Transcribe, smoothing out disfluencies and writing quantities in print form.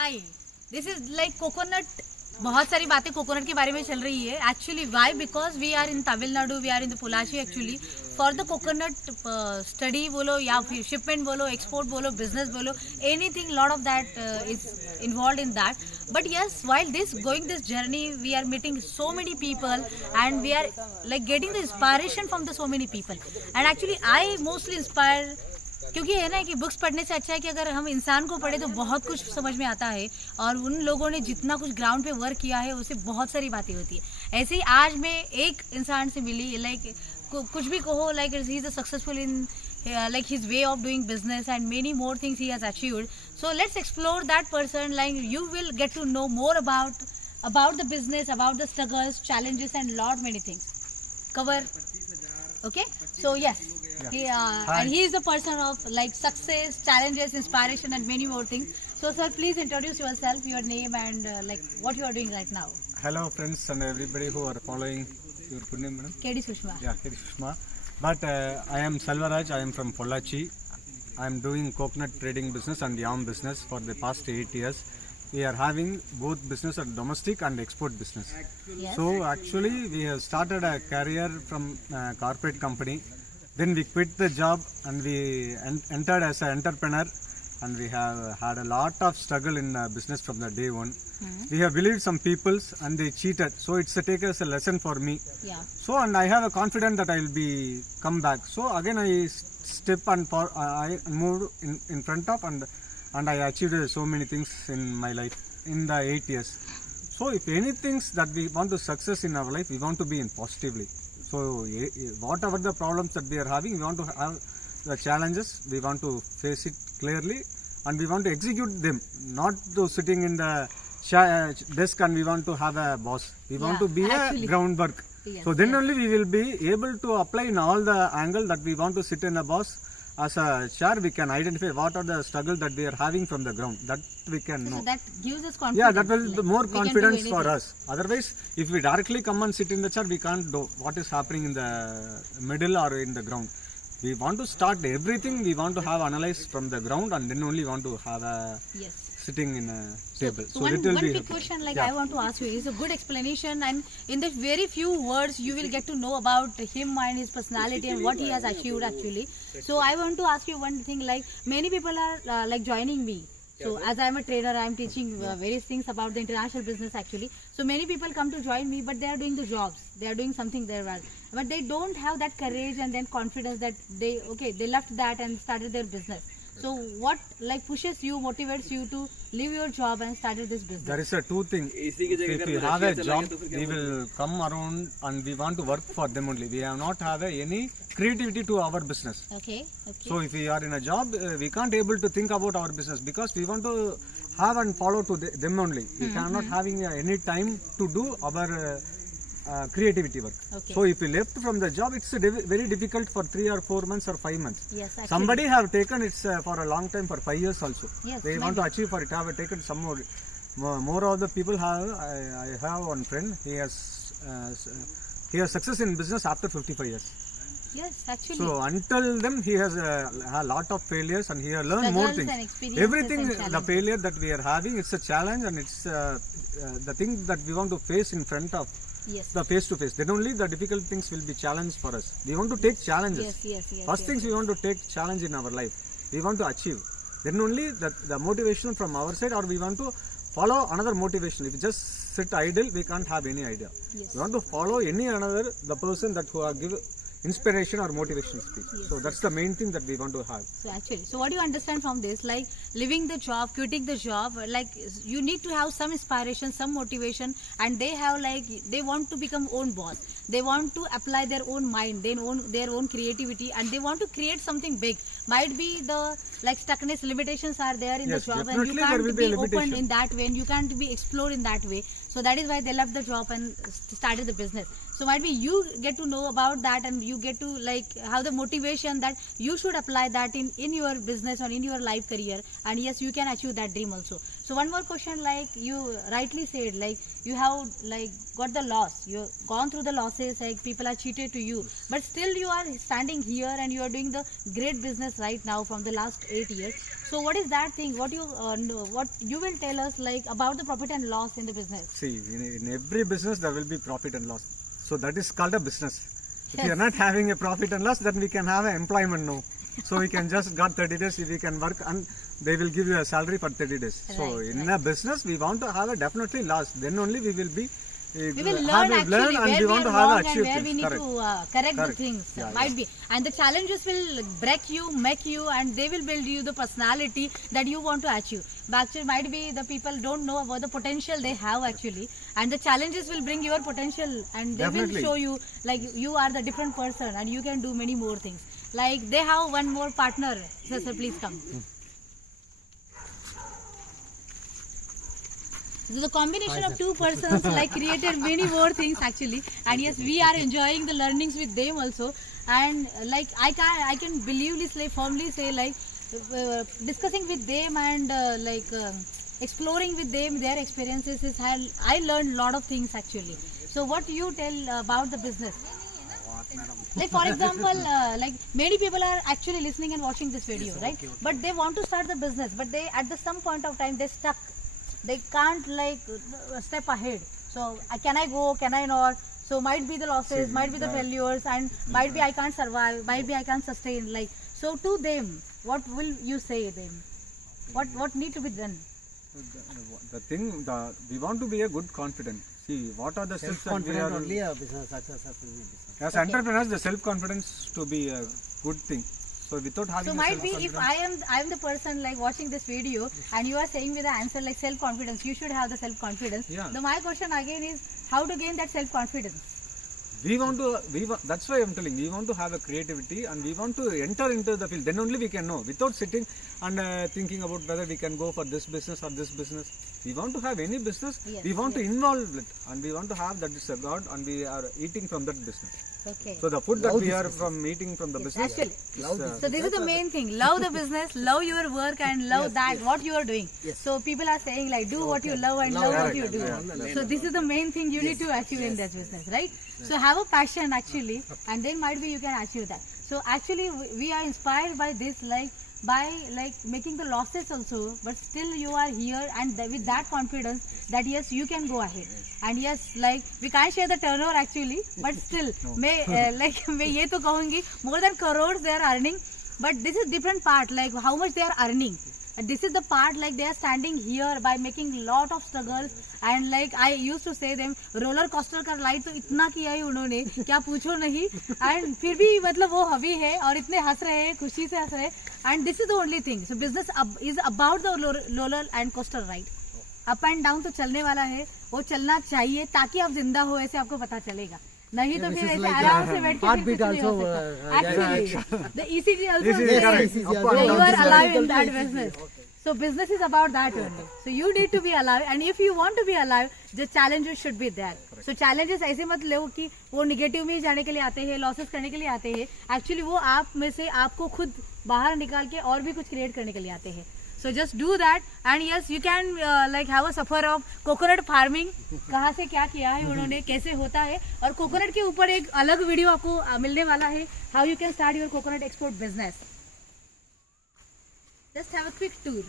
Hi, this is like coconut. बहुत सारी बातें कोकोनट के बारे में चल रही है. Actually why? Because we are in Tamil Nadu, we are in the Pollachi. Actually for the coconut study बोलो या फिर शिपमेंट बोलो, एक्सपोर्ट बोलो, बिजनेस बोलो, anything, lot of that is involve in that. But yes, while going this journey, we are meeting so many people and we are like getting the inspiration from the so many people. And actually, I mostly inspire, क्योंकि है ना कि books पढ़ने से अच्छा है कि अगर हम इंसान को पढ़े तो बहुत कुछ समझ में आता है. और उन लोगों ने जितना कुछ ग्राउंड पे वर्क किया है उससे बहुत सारी बातें होती है. ऐसे ही आज मैं एक इंसान से मिली, लाइक कुछ भी कहो, like he is successful in like his way of doing business and many more things he has achieved. So let's explore that person. Like you will get to know more about the business, about the struggles, challenges and lot many things cover. Okay, so yes, and he is the person of like success, challenges, inspiration and many more things. So sir, please introduce yourself, your name and like what you are doing right now. Hello friends and everybody who are following. Your good name, madam? KD Sushma. Yeah, KD Sushma. But I am Selvaraj. I am from Pollachi. I am doing coconut trading business and yam business for the past 8 years. We are having both business and domestic and export business. Yes. So actually we have started a career from a corporate company. Then we quit the job and we entered as an entrepreneur. And we have had a lot of struggle in business from the day one. We have believed some peoples and they cheated. So it's a take as a lesson for me. Yeah. So and I have a confidence that I will be come back. So again I step and I moved in front of and I achieved so many things in my life in the 8 years. So if anything that we want to success in our life, we want to be in positively. So whatever the problems that we are having, we want to have the challenges, we want to face it clearly and we want to execute them, not to sitting in the desk and we want to have a boss. We want to be actually. A groundwork. Yes, So then yes. only we will be able to apply in all the angle that we want to sit in a boss. As a chair, we can identify what are the struggle that we are having from the ground. That we can know. So that gives us confidence. Yeah, that will be like, more we can do confidence for anything. us. Otherwise, if we directly come and sit in the chair, we can't do what is happening in the middle or in the ground. We want to start everything. We want to have analyzed from the ground, and then only want to have a Yes. sitting in a table. So one it will be quick question, like yeah. I want to ask you, is a good explanation, and in the very few words you will get to know about him and his personality and what he has achieved actually. So I want to ask you one thing, like many people are like joining me. So as I am a trainer, I am teaching various things about the international business actually. So many people come to join me, but they are doing the jobs, they are doing something there well, but they don't have that courage and then confidence that they left that and started their business. So what like pushes you, motivates you to leave your job and started this business? There is a two thing. If we have a job, we will come around and we want to work for them only. We have not have any creativity to our business. Okay. So if we are in a job, we can't able to think about our business because we want to have and follow to them only. We cannot having any time to do our creativity work. Okay. So if we left from the job, it's very difficult for 3 or 4 months or 5 months. Yes, actually. Somebody have taken it for a long time, for 5 years also. Yes, They want to achieve for it, have taken some more of the people have. I have one friend. He has success in business after 55 years. Yes, actually. So until then he has a lot of failures and he has learned more Struggles things. and experiences Everything, and the challenges. failure that we are having, it's a challenge and it's the thing that we want to face in front of Yes. the face to face. Then only the difficult things will be challenged for us. We want to take challenges. Yes. First things we want to take challenge in our life. We want to achieve. Then only the motivation from our side, or we want to follow another motivation. If we just sit idle, we can't have any idea. Yes. We want to follow any another, the person that who are give inspiration or motivation speech. Yes, So that's the main thing that we want to have. So actually, so what do you understand from this? Like leaving the job, quitting the job, like you need to have some inspiration, some motivation, and they have like they want to become own boss. They want to apply their own mind, their own creativity, and they want to create something big. Might be the like stuckness, limitations are there in Yes, the job, and definitely you there can't will be be a open limitation. in that way, and you can't be explored in that way. So that is why they left the job and started the business. So might be you get to know about that, and you get to like have the motivation that you should apply that in your business or in your life career, and yes, you can achieve that dream also. So one more question, like you rightly said, like you have like got the loss, you gone through the losses, like people are cheated to you, but still you are standing here and you are doing the great business right now from the last 8 years. So what is that thing? What you will tell us like about the profit and loss in the business? See, in every business there will be profit and loss. So that is called a business. If Yes. you are not having a profit and loss, then we can have an employment now. So we can just got 30 days, we can work and they will give you a salary for 30 days. So Right, in a business, we want to have a definitely loss. Then only we will be We will learn actually and where we we want are to have wrong and achieve where things. we need Correct. to correct the Correct. things. Yeah, Might be, and the challenges will break you, make you, and they will build you the personality that you want to achieve. But actually, might be the people don't know about the potential they have actually, and the challenges will bring your potential, and they Definitely. will show you like you are the different person, and you can do many more things. Like they have one more partner. Sir, please come. So the combination of two persons like created many more things actually, and yes, we are enjoying the learnings with them also. And like I can firmly say like discussing with them and exploring with them their experiences is I learned a lot of things actually. So what you tell about the business? Like for example, like many people are actually listening and watching this video, right? But they want to start the business, but they at the some point of time they stuck. They can't like step ahead. So can I go? Can I not? So might be the losses, might be the failures, and might be I can't survive. Might be I can't sustain. Like so, to them, what will you say them? What need to be done? We want to be a good confident. See, what are the steps that we Confident are only a business success will be business. as entrepreneurs? The self confidence to be a good thing. So without having So a might be self-confidence- if I am the person like watching this video and you are saying with the answer like self confidence, you should have the self confidence. Yeah. So my question again is how to gain that self confidence. that's why I'm telling, we want to have a creativity and we want to enter into the field. Then only we can know. Without sitting and thinking about whether we can go for this business or this business. We want to have any business. Yes, we want to involve it and we want to have that is a God and we are eating from that business. Okay. So the food that we are from eating from the business. Actually, is, so this is the main thing. Love the business, love your work, and love what you are doing. So people are saying like do what you love and love what you do. So this is the main thing you need to achieve in this business, right? So have a passion actually, and then might be you can achieve that. So actually we are inspired by this by making the losses also, but still you are here and with that confidence that yes you can go ahead. And yes, like we can't share the turnover actually, but still मैं ये तो कहूँगी more than crores they are earning, but this is different part like how much they are earning. And this is the part like they are standing here by making lot of struggles and like I used to say them roller coaster का ride तो इतना किया है उन्होंने क्या पूछो नहीं and फिर भी मतलब वो हबी है और इतने हंस रहे हैं खुशी से हंस रहे हैं and this is the only thing. So business is about the roller and coaster ride. Up and down तो चलने वाला है, वो चलना चाहिए ताकि आप जिंदा हो ऐसे आपको पता चलेगा, नहीं तो फिर ऐसे आराम से बैठ के फिर कुछ नहीं हो सकता. Actually, the ECG also you are alive in that business. So business is about that only. So you need to be alive, and if you want to be alive, the challenges should be there. So challenges ऐसे मत लो कि वो negative में जाने के लिए आते हैं, लॉसेस करने के लिए आते हैं. Actually वो आप में से आपको खुद बाहर निकाल के और भी कुछ क्रिएट करने के लिए आते हैं. So just do that, and yes you can like have a suffer of coconut farming. कहाँ से क्या किया है उन्होंने, कैसे होता है, और कोकोनट के ऊपर एक अलग वीडियो आपको मिलने वाला है, how you can start your coconut export business. Just have a quick tour.